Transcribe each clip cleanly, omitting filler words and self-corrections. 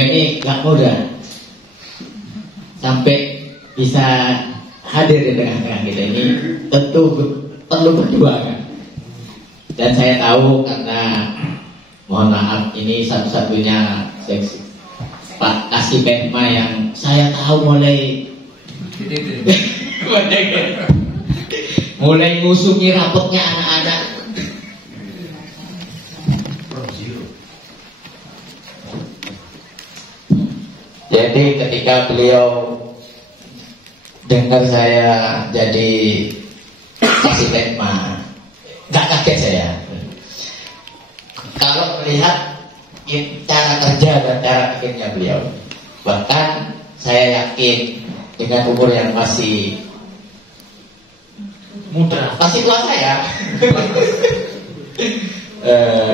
beliau ini gak mudah sampai bisa hadir di tengah-tengah kita ini, tentu perlu perjuangan. Dan saya tahu karena mohon maaf ini satu-satunya Pak Kasih Pekma yang saya tahu mulai ngusungi rapotnya anak-anak. Jadi ketika beliau dengar saya jadi Kasih Pekma, gak kaget saya. Kalau melihat cara kerja dan cara pikirnya beliau, bahkan saya yakin dengan umur yang masih muda, masih tua saya,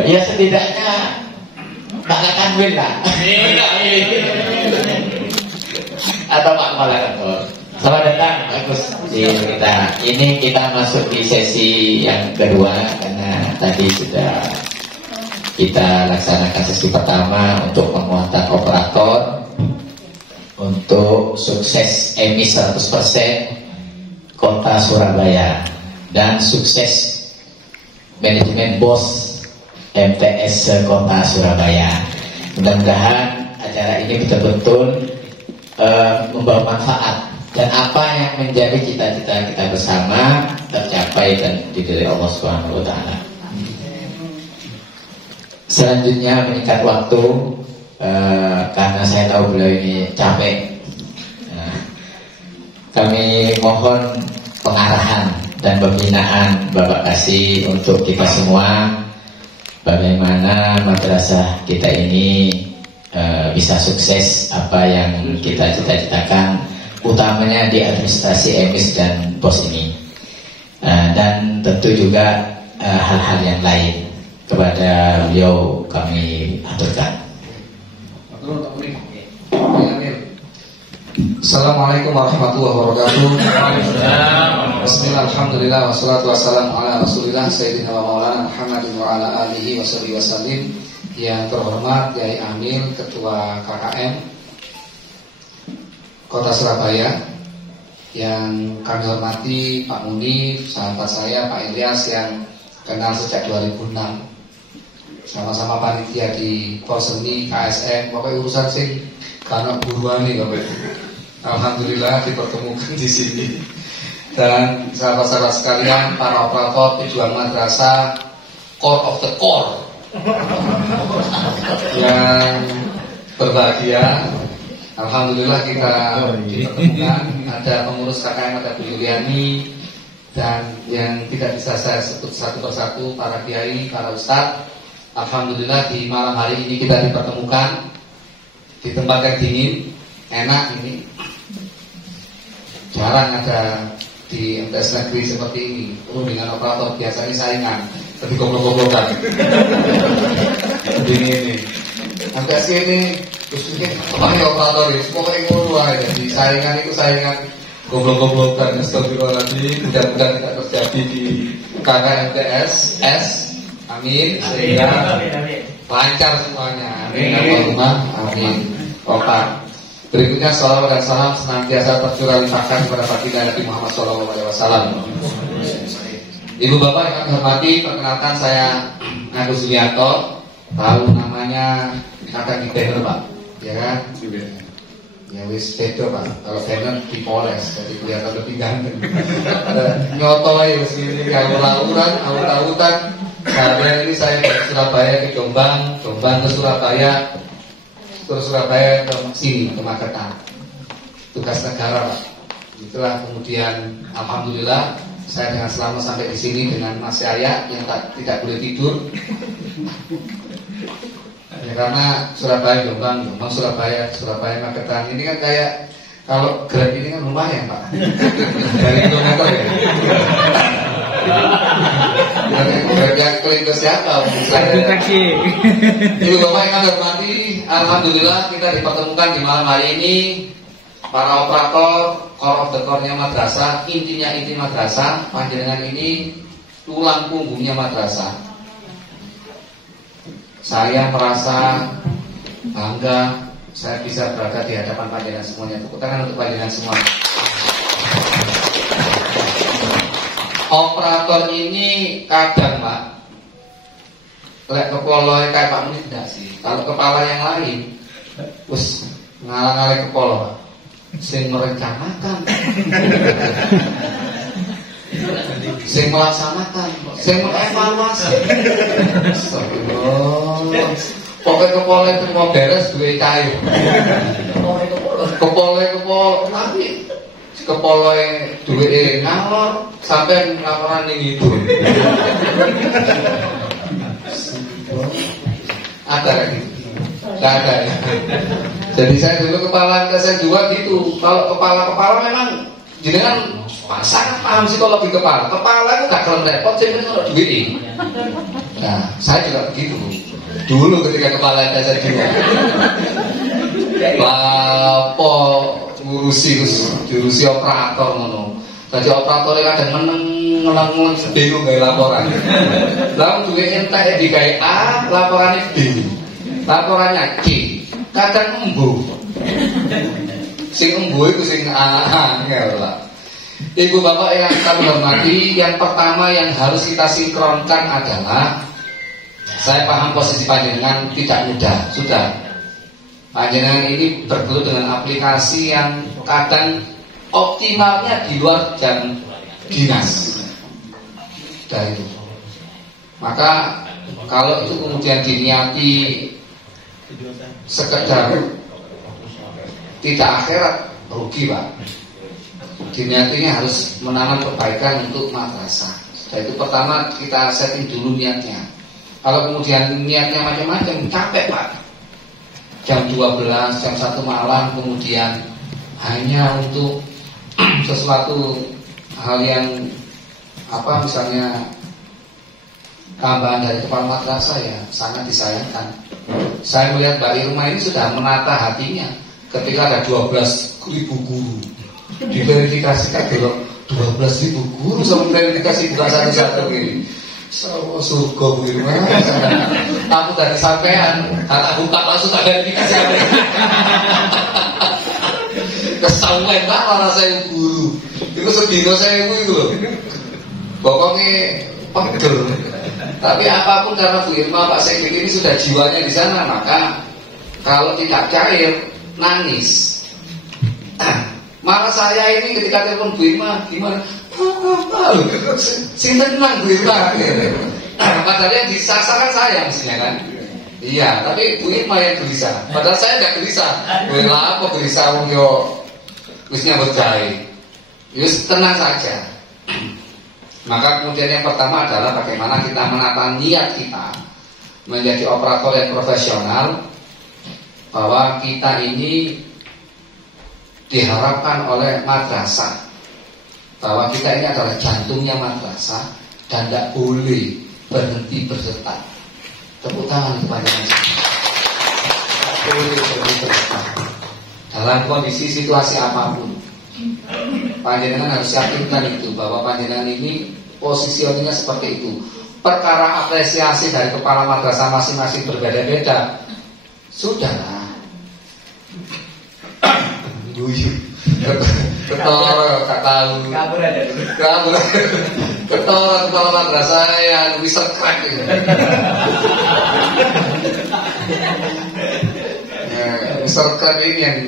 ya setidaknya Pak Kanwil lah, atau Pak Malakator. Selamat datang, bagus di kita. Ini kita masuk di sesi yang kedua karena tadi sudah kita laksanakan sesi pertama untuk penguatan operator untuk sukses emis 100% Kota Surabaya dan sukses manajemen BOS MTS Kota Surabaya. Mudah-mudahan acara ini betul-betul membawa manfaat dan apa yang menjadi cita-cita kita bersama tercapai dan didiri Allah Subhanahu wa taala. Selanjutnya meningkat waktu karena saya tahu beliau ini capek. Kami mohon pengarahan dan pembinaan Bapak Kasih untuk kita semua, bagaimana madrasah kita ini bisa sukses apa yang kita cita-citakan, utamanya di administrasi emis dan pos ini, dan tentu juga hal-hal yang lain. Kepada beliau kami aturkan. Assalamualaikum warahmatullahi wabarakatuh. Bismillah, alhamdulillah, wassalatu wassalamu ala rasulillah Sayyidina wa maulana Muhammadin wa ala alihi wa sahbihi wasallim. Yang terhormat Yai Amil, Ketua KKM Kota Surabaya, yang kami hormati Pak Munif, sahabat saya Pak Ilyas yang kenal sejak 2006, sama-sama panitia di Polseni, KSM, pokoknya urusan sing karena buruan nih Bapak. Alhamdulillah dipertemukan di sini. Dan sahabat-sahabat sekalian, para operator pejuang madrasah, core of the core yang berbahagia. Alhamdulillah kita dipertemukan. Ada pengurus KKM, ada Bu Yuliani, dan yang tidak bisa saya sebut satu persatu, para kiai, para ustadz. Alhamdulillah di malam hari ini kita dipertemukan di tempat yang dingin, enak ini. Jarang ada di MTS negeri seperti ini. Dengan operator biasanya saingan, tapi goblok-goblokan. Begini ini. MTS ini khususnya pakai operator ini, pokoknya ngurus aja. Di saingan itu saingan goblok-goblokan. Astagfirullahaladzim, mudah-mudahan tidak terjadi di KKM MTS S. Amin, sehingga lancar semuanya. Amin, amin. Oke. Berikutnya salawat dan salam senantiasa tercurah limpahkan kepada baginda Nabi Muhammad SAW. Ibu bapak yang kami hormati, perkenalkan saya Agus Sulianto. Tahu namanya kata di banner Pak, ya kan? Ya wis beda Pak. Kalau banner dipoles, jadi kelihatan lebih ganteng. Nyoto ya wis ini kalau lautan. Karena ini saya dari Surabaya ke Jombang, Jombang ke Surabaya, terus Surabaya ke sini, ke Magetan. Tugas negara Pak. Itulah kemudian alhamdulillah saya dengan selamat sampai di sini dengan Mas Yaya yang tidak boleh tidur. Ya, karena Surabaya Jombang, Jombang Surabaya, Surabaya Magetan ini kan kayak kalau Grab ini kan lumayan Pak. Dari kilometer ya. Yang keliling ke siapa? Ibu bapak yang kami hormati, alhamdulillah kita dipertemukan di malam hari ini. Para operator, core of the core-nya madrasah, intinya inti madrasah, panjenengan ini tulang punggungnya madrasah. Saya merasa bangga, saya bisa berada di hadapan panjenengan semuanya. Tepuk tangan untuk panjenengan semua. Operator ini kadang Pak, lek kepala kayak Pak Munif enggak sih. Kalau kepala yang lain, wes ngalang-alang kepala, sing merencanakan, sing melaksanakan, sing mengevaluasi. Astagfirullah. Pokoknya kepala itu mau beres duwe kayu. Kepala tapi kepala duwe ngalor sampai laporan ning itu. Ada lagi? Gak ada ya. Jadi saya dulu kepala saya juga gitu. Kalau kepala memang jenengan sangat paham psikologi kepala. Kepala itu gak kelem repot, jenengan kalau duit. Nah, saya juga begitu. Dulu ketika kepala saya juga. Lapo ngurusi operator ngono. Dadi operatornya kadang meneng ngelang bingung gawe laporan. Lah duwe entek digawe A, laporannya B. Laporannya C. Kadang embuh. Sing embuh itu sing angel lah. Ibu bapak yang kami hormati, yang pertama yang harus kita sinkronkan adalah, saya paham posisi panjenengan tidak mudah, sudah. Panjenengan ini bergelut dengan aplikasi yang kadang optimalnya di luar jam dinas. Dan itu. Maka kalau itu kemudian diniati sekedar tidak akhirat, rugi Pak. Diniatinya harus menanam kebaikan untuk madrasah. Dan itu pertama kita setting dulu niatnya. Kalau kemudian niatnya macam-macam, capek Pak. Jam 12, jam 1 malam kemudian hanya untuk sesuatu hal yang misalnya tambahan dari kepala madrasah ya sangat disayangkan. Saya melihat Mbak Irma ini sudah menata hatinya ketika ada 12.000 guru diverifikasikan belum 12.000 guru sama verifikasi bukan satu-satu ini. Surga Bu Irma. Aku tadi sampean, tak buka langsung tak verifikasi. Kesawen Pak malah saya guru. Itu sedino saya itu loh. Pokoknya pegel. Tapi apapun karena Bu Irma, Pak Sekdik ini sudah jiwanya di sana, maka kalau tidak cair nangis. Malah saya ini ketika telepon Bu Irma gimana? Sing tenang Bu Irma. Padahal yang disasarkan saya mestinya kan. Iya, tapi Bu Irma yang gelisah. Padahal saya nggak gelisah. Lah apa gelisah wong yo wis nyambut gawe. Wis tenang saja. Maka kemudian yang pertama adalah bagaimana kita menata niat kita menjadi operator yang profesional, bahwa kita ini diharapkan oleh madrasah, bahwa kita ini adalah jantungnya madrasah dan tidak boleh berhenti berserta. Tepuk tangan kepada dalam kondisi situasi apapun. Panjenengan harus yakinkan itu, bahwa panjenengan ini positioningnya seperti itu. Perkara apresiasi dari kepala madrasah masing-masing berbeda-beda, sudahlah. Ketor, tak tahu. Kabur. Ketor kepala madrasah yang bisa crack gitu. Mister Crack ini yang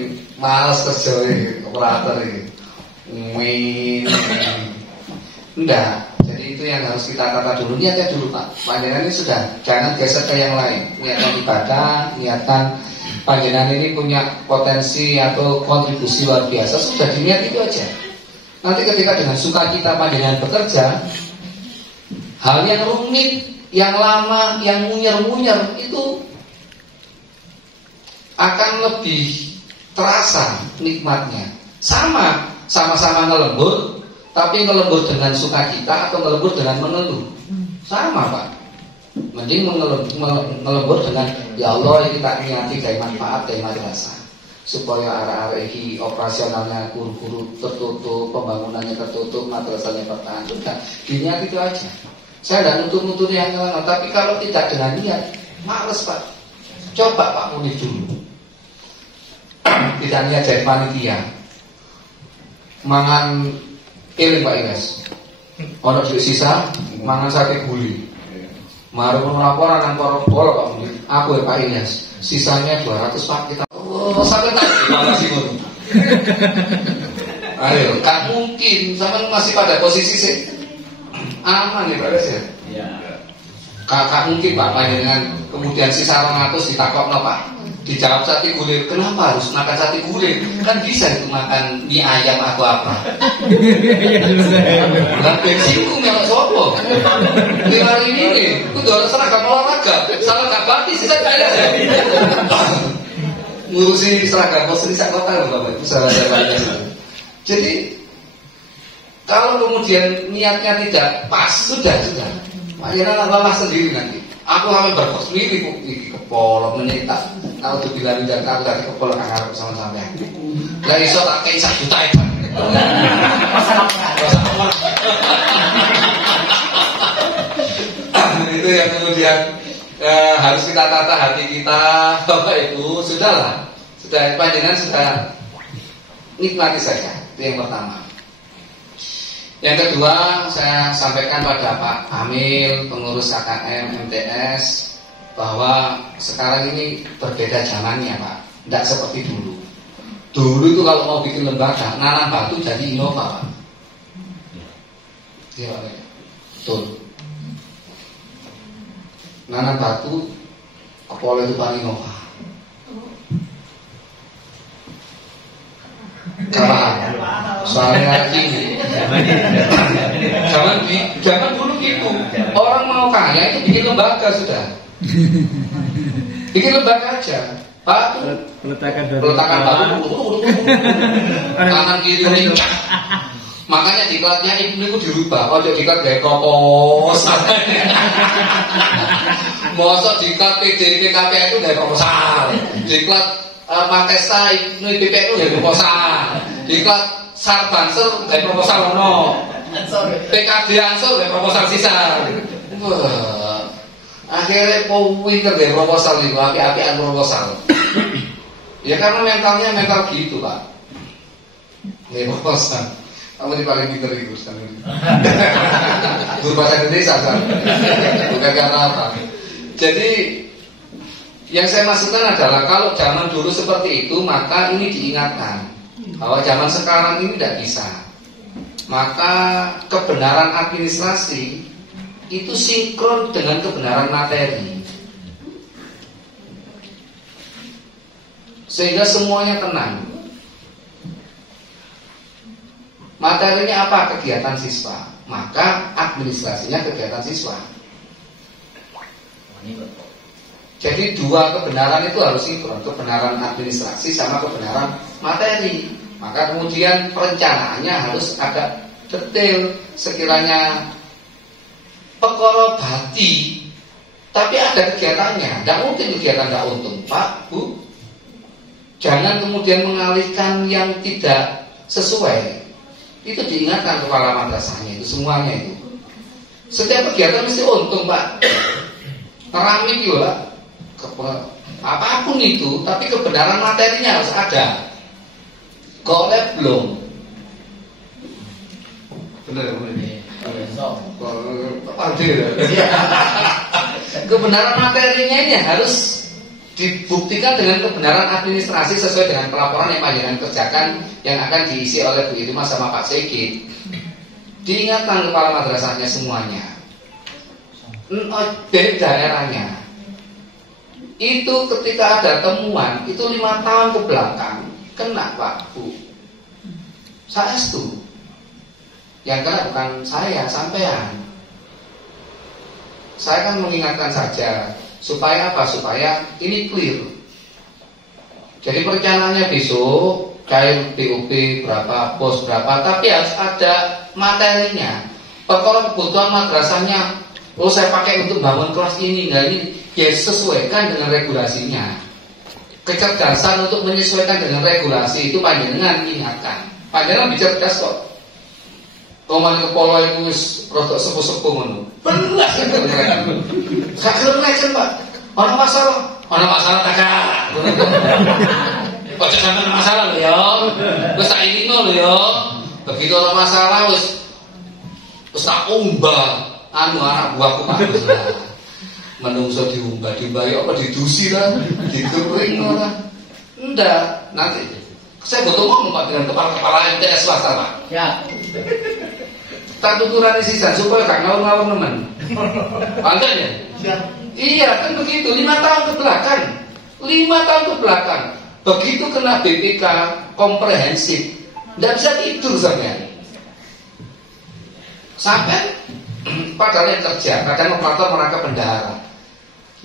malas kerja operator ini. Enggak. Jadi itu yang harus kita tata dulu. Niatnya dulu Pak. Panjenengan ini sudah, jangan geser ke yang lain. Niatan ibadah, niatan panjenengan ini punya potensi atau kontribusi luar biasa. Sudah diniat itu aja. Nanti ketika dengan sukacita panjenengan bekerja, hal yang rumit, yang lama, yang munyer-munyer itu akan lebih terasa nikmatnya. Sama-sama ngelembur, tapi ngelembur dengan sukacita atau ngelembur dengan mengeluh. Sama Pak. Mending ngelembur dengan ya Allah kita niati gawe manfaat gawe madrasah supaya arah-arah ini operasionalnya guru-guru tertutup, pembangunannya tertutup, madrasahnya bertahan. Sudah, diniat itu aja. Saya tidak nutur-nutur yang lain, tapi kalau tidak dengan niat, males Pak. Coba Pak Munif dulu. tidak niat jadi panitia. Mangan eling Pak Ilyas. Ono duit sisa, mangan sate guli. Mari pun laporan nang poro-poro Pak Munir. Aku ya Pak Ilyas. Sisanya 200 Pak kita. Oh, sampai tak makasih ngono. Ayo, kan mungkin sampai masih pada posisi sih aman ya Pak Ilyas ya. Iya. Kakak mungkin Pak dengan kemudian sisa 200 ditakokno Pak. Dijawab sate gulir, kenapa harus makan sate gulir? Kan bisa itu makan mie ayam atau apa? Bukan bensin, melok sopo. 5 ini, itu udah seragam olahraga. Salah nggak berarti sisa kaya ya. Ngurusi seragam pos riset kota loh Bapak, itu salah saya banyak. Jadi kalau kemudian niatnya tidak pas, sudah. Makanya lelah sendiri nanti. Aku sampai berpos sendiri iki kepolok menyetak. Tahu tuh bilang Jakarta dari kepolok kang arep sama sampean. Lah iso tak kei 1 juta itu. Itu yang kemudian harus kita tata hati kita, Bapak Ibu. Sudah panjenengan sudah nikmati saja. Itu yang pertama. Yang kedua, saya sampaikan pada Pak Amil, pengurus KKM MTS, bahwa sekarang ini berbeda zamannya Pak. Tidak seperti dulu. Dulu itu kalau mau bikin lembaga, nanam batu jadi Innova Pak. Iya Pak. Betul. Nanam batu, kepala itu Pak Innova. Kalah. Soalnya ini zaman dulu gitu. Orang mau kaya itu bikin lembaga sudah. Bikin lembaga aja. Pak, peletakan batu, kanan kiri lincah. Makanya diklatnya itu dirubah. Oh, diklat gaya proposal. Mosok diklat PDP KPI itu gaya proposal. Diklat Matesta itu PP itu gaya proposal. Diklat SAR Bansel gaya proposal ono. PKB Ansor gaya proposal sisa. Wah. Akhirnya pinter gaya proposal itu, api-apian proposal. Ya karena mentalnya mental gitu Pak. Gaya proposal. Kamu di paling pinter itu sekarang. Guru bahasa Indonesia kan. Bukan karena apa. Jadi yang saya maksudkan adalah kalau zaman dulu seperti itu, maka ini diingatkan bahwa zaman sekarang ini tidak bisa. Maka kebenaran administrasi itu sinkron dengan kebenaran materi, sehingga semuanya tenang. Materinya apa? Kegiatan siswa. Maka administrasinya kegiatan siswa. Jadi dua kebenaran itu harus sinkron. Kebenaran administrasi sama kebenaran materi. Maka kemudian perencanaannya harus agak detail. Sekiranya perkara bati, tapi ada kegiatannya. Tidak mungkin kegiatan tidak untung Pak, Bu. Jangan kemudian mengalihkan yang tidak sesuai. Itu diingatkan kepala madrasahnya itu semuanya itu. Setiap kegiatan mesti untung Pak. Keramik juga apapun itu, tapi kebenaran materinya harus ada. Golep belum. Benar. Kebenaran materinya ini harus dibuktikan dengan kebenaran administrasi sesuai dengan pelaporan yang panjenengan kerjakan yang akan diisi oleh Bu Irma sama Pak Sigit. Diingatkan kepala madrasahnya semuanya. Dari daerahnya itu ketika ada temuan itu 5 tahun ke belakang kena Pak Bu. Saya setuju. Yang kena bukan saya, sampean. Saya kan mengingatkan saja. Supaya apa? Supaya ini clear. Jadi perencanaannya besok cair PUP berapa, pos berapa, tapi harus ada materinya. Perkara kebutuhan madrasahnya, oh saya pakai untuk bangun kelas ini, nah ini ya sesuaikan dengan regulasinya. Kecerdasan untuk menyesuaikan dengan regulasi itu panjenengan ingatkan. Panjenengan bisa cerdas kok. Komando kepala itu rotok sepuh-sepuh ngono. Belas kan. Sakit lagi Pak. Ana masalah tak. Ojo sampe masalah lho ya. Wis tak ingino lho ya. Begitu ana masalah wis tak umbah anak buahku Pak Gus lah. Menungso diumbah ya apa didusi lah, dituring lah. Enggak, nanti saya butuh ngomong Pak dengan kepala MTS swasta Pak. Ya. Tak tuturannya sisan supaya gak ngawur-ngawur teman. Pantas ya? Iya kan begitu, 5 tahun ke belakang. 5 tahun ke belakang. Begitu kena BPK komprehensif, tidak bisa tidur sampai padahal yang kerja, kadang operator merangkap bendahara,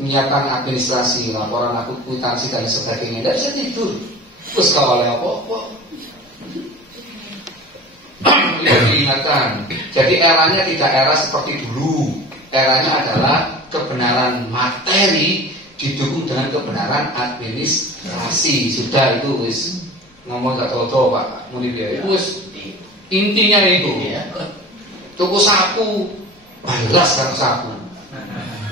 menyiapkan administrasi, laporan akuntansi dan sebagainya, tidak bisa tidur. Terus kalau oleh apa-apa diingatkan. Jadi eranya tidak era seperti dulu. Eranya adalah kebenaran materi didukung dengan kebenaran administrasi. Sudah itu wis ngomong gak tahu Pak Munir ya. Itu wis intinya itu. Tuku sapu balas kan sapu.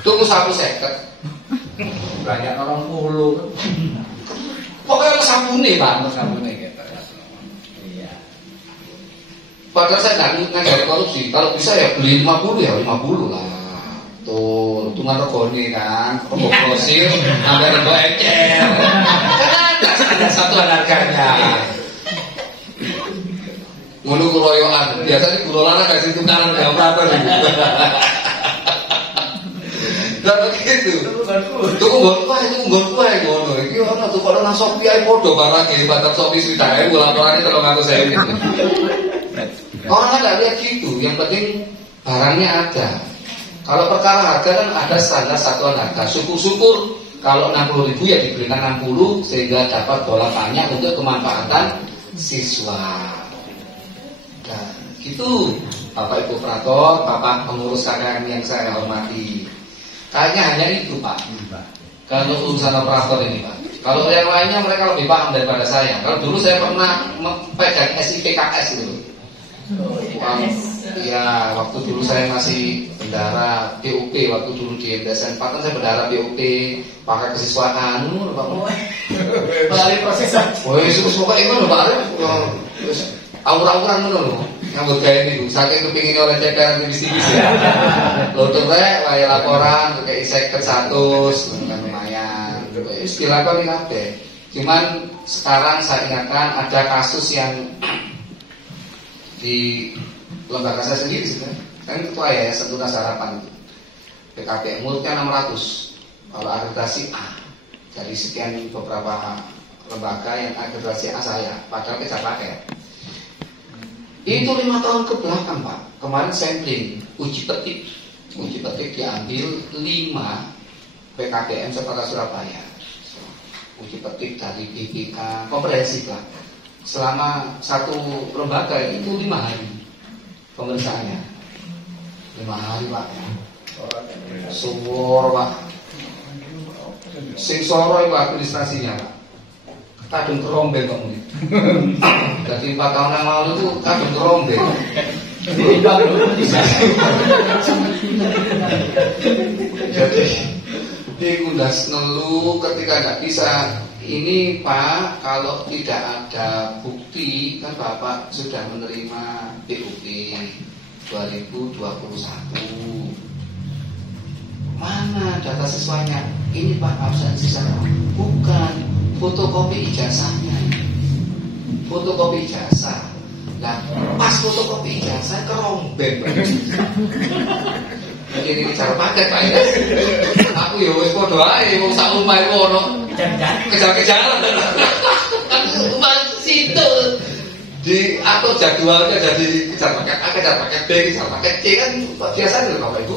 Tuku sapu 50. Banyak orang mulu. Pokoknya sabune Pak, Sabune gitu. Iya. Padahal saya nggak ngajar korupsi. Kalau bisa ya beli 50 ya 50 lah. Tuh, hitungan regone kan. Promosi, ambil rego ecer. Kan ada satuan harganya. Ngono keroyokan. Biasanya guru lana kasih tukaran ya operator. Dan begitu. Tuku nggon kuwi ngono. Iki ana tuku nang Shopee ae padha barang batas Shopee switae laporane 300.000. Orang kan lihat gitu, yang penting barangnya ada. Kalau perkara harga kan ada standar satuan harga. Syukur-syukur kalau 60.000 ya diberikan 60 sehingga dapat bola banyak untuk kemanfaatan siswa. Nah, gitu Bapak Ibu Operator, Bapak pengurus KKN yang saya hormati. Kayaknya hanya itu Pak. Kalau urusan operator ini Pak. Kalau yang lainnya mereka lebih paham daripada saya. Kalau dulu saya pernah pegang SIPKS itu. Ya, waktu dulu saya masih bendahara PUP, waktu dulu di MTSN 4 kan saya bendahara PUP, pakai kesiswaan, Melalui proses. oh itu pokoknya itu loh Pak, aura-auran loh, ngambut gaya ini, saking kepingin oleh cekan tipis-tipis ya, lo terek, kayak laporan, kayak isek 100, kan lumayan, istilah kau ini apa? Cuman sekarang saya ingatkan ada kasus yang di lembaga saya sendiri sebenarnya kan ketua ya Tunas Harapan itu PKP mulutnya 600 kalau akreditasi A dari sekian beberapa lembaga yang akreditasi A saya padahal kejar paket itu 5 tahun ke belakang Pak. Kemarin sampling uji petik diambil 5 PKPM Kota Surabaya, uji petik dari BPK komprehensif lah. Selama satu lembaga itu 5 hari pemeriksaannya, 5 hari Pak. Sumur Pak, sing soro itu administrasinya Pak. Kadung kerombeng kok ini. Jadi 4 tahun yang lalu itu kadung kerombeng. Jadi dikundas ngeluh ketika nggak bisa. Ini Pak, kalau tidak ada bukti, kan Bapak sudah menerima PUP 2021. Mana data siswanya? Ini Pak absensi saya. Bukan, fotokopi ijazahnya. Fotokopi ijazah. Nah, pas fotokopi ijazah kerombeng. Ini cara paket Pak ya. Aku ya wis padha ae wong sak omah iku ono kejar-kejaran. Kan umah situ diatur jadwalnya jadi kejar paket A, kejar paket B, kejar paket C kan biasa itu Bapak Ibu.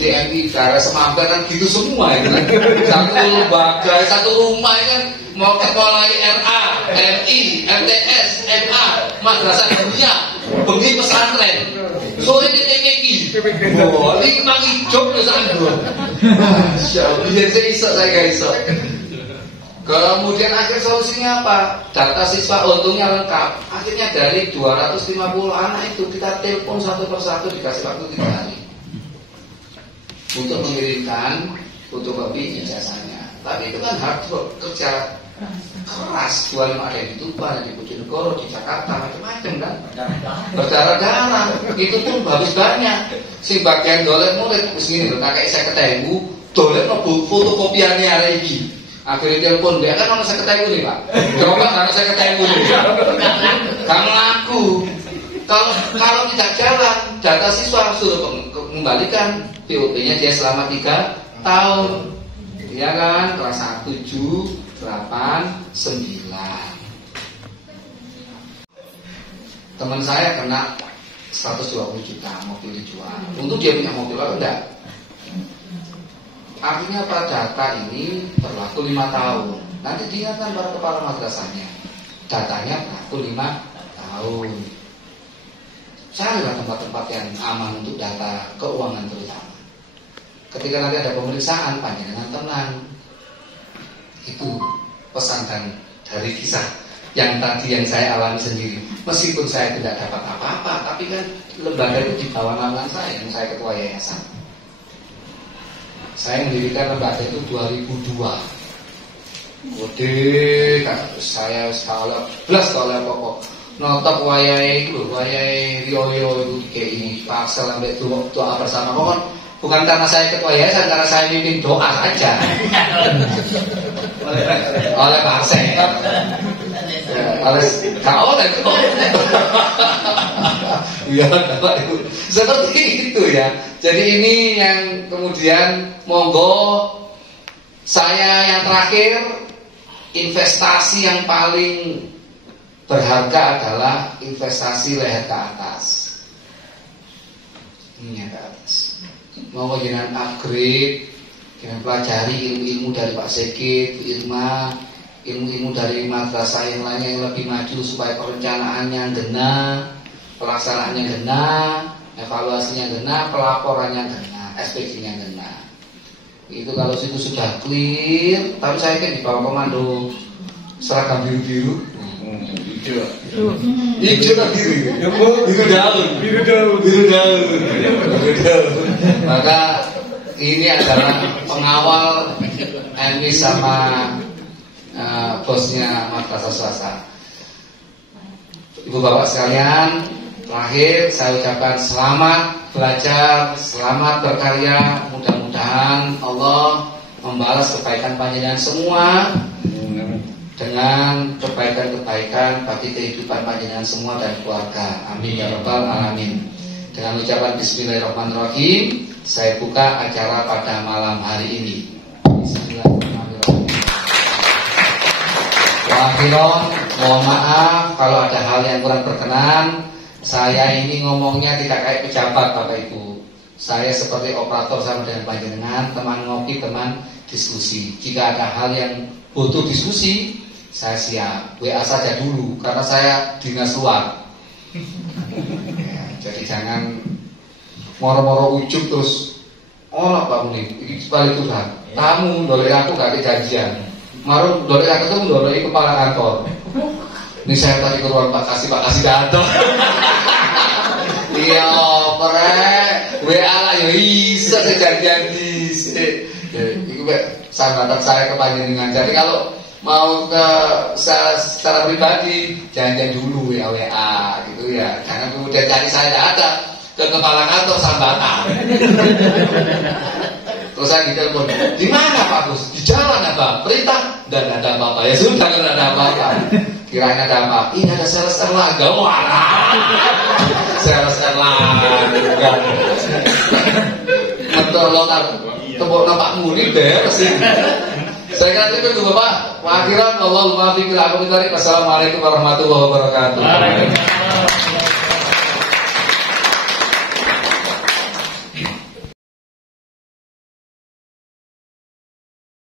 JMI daerah Semamper kan gitu semua itu kan. Satu lembaga, satu rumah kan mau mulai RA, MI, MTS, MA, Madrasah Dunia, bengi pesantren. Sore TPK. Oh, ini mang hijau lho sanggo. Masyaallah, biar saya iso saya gak iso. Kemudian akhir solusinya apa? Data siswa untungnya lengkap. Akhirnya dari 250 anak itu kita telepon satu persatu dikasih waktu 3 hari untuk mengirimkan fotokopi ijazahnya. Tapi itu kan hard work, kerja keras, jualan ada di Tuban, di Bojonegoro, di Jakarta, macam-macam kan. Berdarah-darah, itu pun habis banyak. Si bagian dolen murid wis ngene lho, kakek 50.000, dolen nopo fotokopiannya lagi. Akhirnya telepon dia kan ono 50.000 nih, Pak. Coba kan 50.000 nih. Kamu laku. Kalau tidak jalan, data siswa suruh kembalikan POP-nya dia selama 3 tahun. Ya kan, kelas 1, 7, 8, 9. Teman saya kena 120 juta mobil dijual. Untuk dia punya mobil atau enggak? Artinya apa? Data ini berlaku 5 tahun. Nanti diingatkan para kepala madrasahnya. Datanya berlaku 5 tahun. Carilah tempat-tempat yang aman untuk data keuangan terutama. Ketika nanti ada pemeriksaan, panjenengan tenang. Itu pesan dari kisah yang tadi yang saya alami sendiri. Meskipun saya tidak dapat apa-apa, tapi kan lembaga itu di bawah naungan saya, yang saya ketua yayasan. Saya mendirikan lembaga itu 2002. Gede, saya salah belas oleh pokok. Notop wayahe itu, wayahe Rioyo itu kayak parsel sampai doa bersama. Mohon bukan karena saya ketua yayasan, karena saya mimpin doa saja. Oleh Pak Arseng. Oleh kau dan kau. Ya, Bapak Ibu. Seperti itu ya. Jadi ini yang kemudian monggo saya yang terakhir, investasi yang paling berharga adalah investasi leher ke atas. Ini ke atas. Mau jangan upgrade, jangan pelajari ilmu-ilmu dari Pak Sekit, ilmu-ilmu dari madrasah yang lainnya yang lebih maju supaya perencanaannya gena, pelaksanaannya gena, evaluasinya gena, pelaporannya gena, SPG-nya gena. Itu kalau situ sudah clear, tapi saya kan di bawah komando seragam biru-biru. Hijau tak biru? Biru daun. Maka ini adalah pengawal Enwi sama bosnya madrasah swasta. Ibu bapak sekalian, terakhir saya ucapkan selamat belajar, selamat berkarya. Mudah-mudahan Allah membalas kebaikan panjenengan semua dengan kebaikan-kebaikan bagi kehidupan panjenengan semua dan keluarga. Amin ya rabbal alamin. Dengan ucapan bismillahirrahmanirrahim, saya buka acara pada malam hari ini. Bismillahirrahmanirrahim. Wakilon, mohon maaf kalau ada hal yang kurang berkenan. Saya ini ngomongnya tidak kayak pejabat Bapak Ibu. Saya seperti operator sama dengan panjenengan, teman ngopi, teman diskusi. Jika ada hal yang butuh diskusi, saya siap. WA saja dulu karena saya dinas luar. Ya, jadi jangan moro-moro ujuk terus. Oh Pak Muni, ini balik Tuhan. Tamu dolek aku gak ada janjian. Maru dolek aku tuh dolek kepala kantor. Ini saya tadi ke ruang Pak Kasih datang. Iya, perek WA lah ya bisa sejanjian di. Itu sangat saya ke panjenengan. Jadi kalau mau ke secara pribadi jangan dulu WA gitu ya. Jangan kemudian cari saya tidak ada ke kepala kantor sambatan. Terus saya ditelepon, di mana Pak Gus? Di jalan apa? Perintah? Dan ada apa-apa. Ya sudah kalau ada apa-apa. Kirain ada apa? Ini ada sales Erlangga. Wah, sales Erlangga. Betul lontar. Tepuk Pak Muni beres sih. Saya kira itu Bapak. Akhiran Allahumma fiqil aku mintarik. Wassalamualaikum warahmatullahi wabarakatuh.